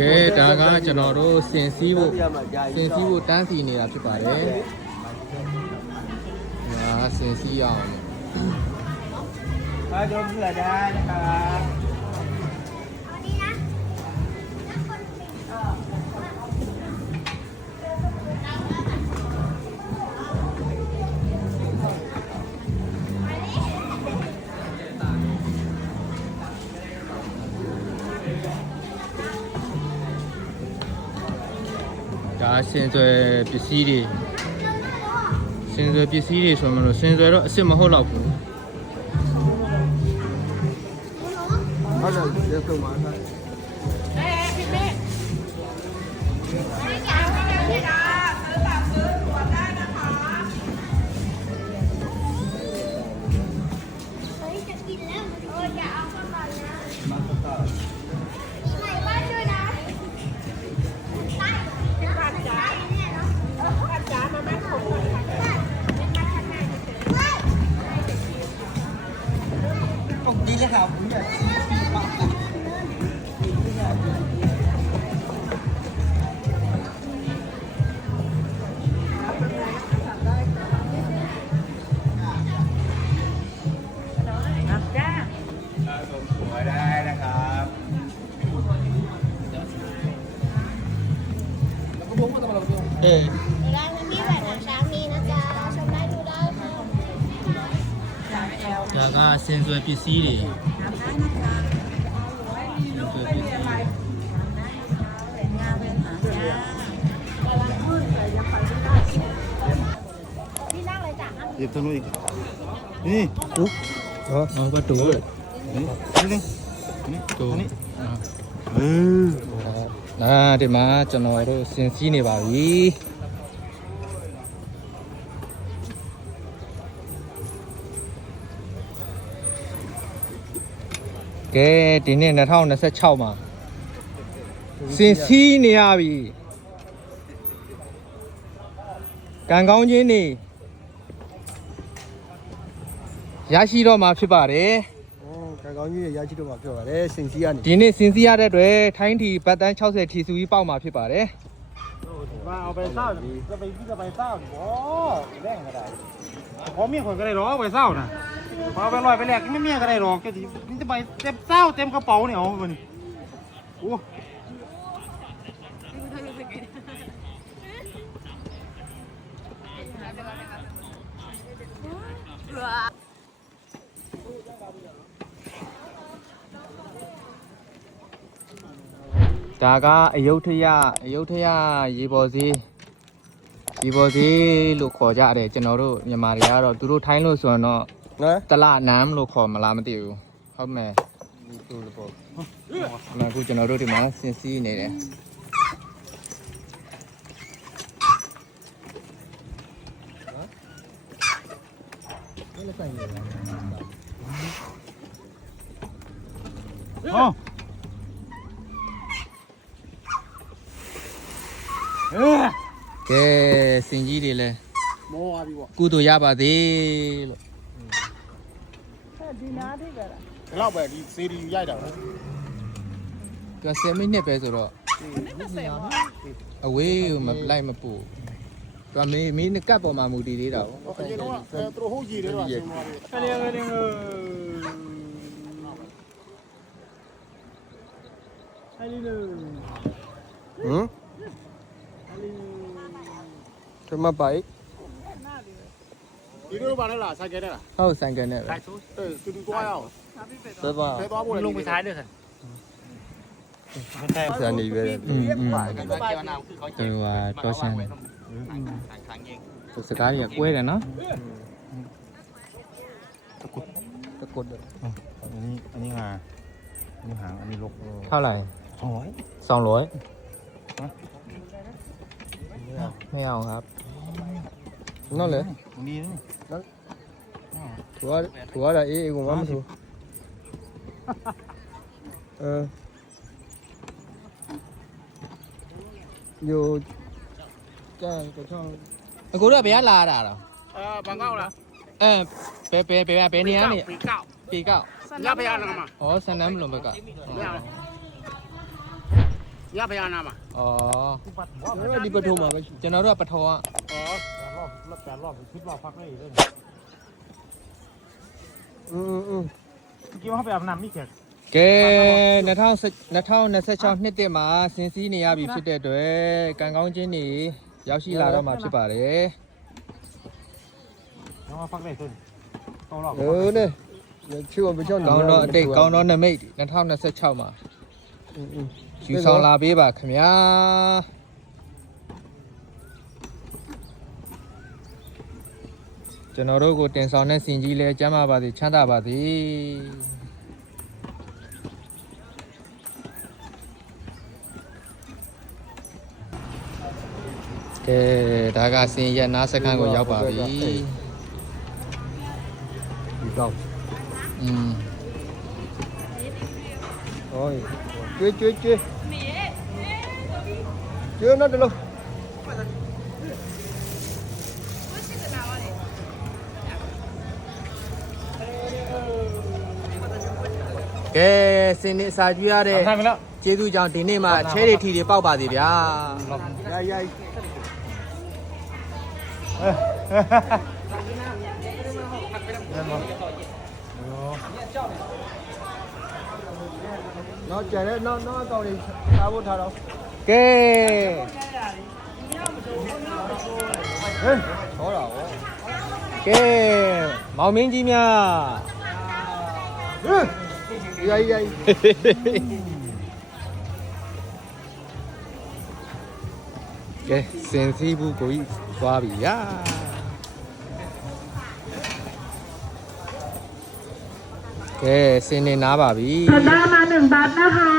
ကဲဒါကကျွန်တော်တို့စင်စည်းဖို့တန်းစီနေတာဖြစ်ပါတယ်ဒါစင်စည်းရအောင်အားလုံးပြတာนะครับဒါစင်စွယ်ပစ္စည်းတွေဆိုမှလို့စင်စွယ်တော့အစ်စ်မဟုတ်တော့ဘူးဟုတ်တယ်ကျေဆုံးပါဆိုင်พี่เมฆไม่จ่ายไม่ได้นะซื้อแบบซื้อรวมได้นะคะเฮ้ยจะกินแล้วอย่าเอาเข้ามานะไหนบ้านด้วยนะใช่บ้านจ๋าเนี่ยเนาะบ้านจ๋ามาแม่ผมเลยค่ะมาทางไหนต้องกินแล้วครับผมเนี่ยได้นะครับร้านพี่แบบหนังช้างมีนะจ๊ะชมได้ดูได้ค่ะဒါကစင်စွယ်ပစ္စည်းတွေพี่นั่งเลยจ้ะ หยิบตรงนู้นอีกนี่ปุ๊บအော်ဘတ်တူလေ นี่တူ นี่နာဒီမှာကျွန်တော်တို့စင်စည်းနေပါပြီကဲဒီနေ့2026မှာစင်စည်းနေရပြီကံကောင်းခြင်းနေရရှိတော့မှာဖြစ်ပါတယ်ကံကောင်းကြီးရရှိတော့မှာပြောပါတယ်စင်စီကနေဒီနေ့စင်စည်းရတဲ့အတွက်ထိုင်းထီဘတ်တန်း60ထီစုကြီးပေါက်မှာဖြစ်ပါတယ်มาเอาไปเศร้าจะไปพี่จะไปเศร้าโอ้แรงก็ได้พอเมียคนก็ได้หรอกไปเศร้านะพอไปลอยไปแลกไม่เมียก็ได้หรอกจะไปเต็มเศร้าเต็มกระเป๋าเนี่ยเอาไปนี่โอ้ဒါကအယုဒ္ဓယရေပေါ်ဈေးလို့ခေါ်ကြတယ်ကျွန်တော်တို့မြန်မာတွေကတော့သူတို့ထိုင်းလို့ဆိုတော့တလနမ်းလို့ခေါ်မလားမသိဘူးဟုတ်မယ်သူလို့ပေါ့အခုကျွန်တော်တို့ဒီမှာစင်စည်းနေတယ်ဟောကဲစင်ကြီးတွေလဲမောသွားပြီပေါ့ကုသိုလ်ရပါသေးလို့ဒီနားထိကြတာဒီလောက်ပဲဒီစေဒီရိုက်တာပဲက10မိနစ်ပဲဆိုတော့အဝေးမလိုက်မပူကမင်းကပ်ပေါ်မှာမူတည်သေးတာဟုတ်ကဲ့တော့သူတို့ဟုတ်ကြည့်တယ်တော့ဆင်းသွားတယ်ခလေးခလေးထမပိုက်ဒီလိုပါနဲ့လားဆိုင်ကဲနဲ့လားဟုတ်ဆိုင်ကနဲ့ပဲသူတူသွားရအောင်ပဲပါပဲသွားဖို့လုံးဝထိုင်းတယ်ဆန်နေပဲသူကတော့ဆန်စကားကြီးကွဲတယ်နော်ตะกดอันนี้หางอันนี้ลก เท่าไหร่200ไม่เอาครับนั่นเลยดีนะถือว่าอะไรเอ้กูว่าไม่ถูกอยู่จ้าตัวช่องกูด้วยไปยัดลาด่าหรอบางเก้าล่ะไปเนี้ยนี่ปีเก้าย่าไปยัดอะไรมาอ๋อสันน้ำลงไปก่อน ရဖယားနာမှာ ဩ ဒီပတ်ဘော ဒီပထုံမှာပဲ ကျွန်တော်တို့ကပထောက แต่รอบคิดว่าพักได้เลย กี่ว่าเขาไปอาบน้ำมีแขก ကဲ2026နှစ်တက်မှာစင်စည်းနေရပြီဖြစ်တဲ့အတွက်ကံကောင်းခြင်းတွေရောက်ရှိလာတော့မှာဖြစ်ပါတယ် น้องว่าพักได้ต้นโตรอบ နဲ့ချစ်အောင်ပြောင်း ကောင်းတော့အတိတ်ကောင်းတော့နမိတ်2026မှာယူဆောင်လာပေးပါခင်ဗျာကျွန်တော်တို့ကိုတင်ဆောင်တဲ့စင်ကြီးလဲကျမ်းပါပါစေချမ်းသာပါစေကဲဒါကစင်ရက်နားစခန်းကိုရောက်ပါပြီ ဒီတော့ อืม ဟောကျွေးကျွေးနော်တလုံး ကဲစင်နေစာကြွရတဲ့ ทำไปแล้ว ကျေးဇူးကြောင့်ဒီနေ့မှာချဲတွေထီတွေပေါက်ပါသေးဗျာ ရိုက်နော်ကျန်တဲ့နော်အကောင်လေးထားဖို့ထားတော့ ကဲ ဟဲ့ဟောတာဗော ကဲမောင်မင်းကြီးများ ဟဲ့ရိုက် ကဲစင်စီဘူးကိုကြီးသွားပြီဗျာကဲစင်နေနားပါပြီ ได้มา1 บาทนะคะ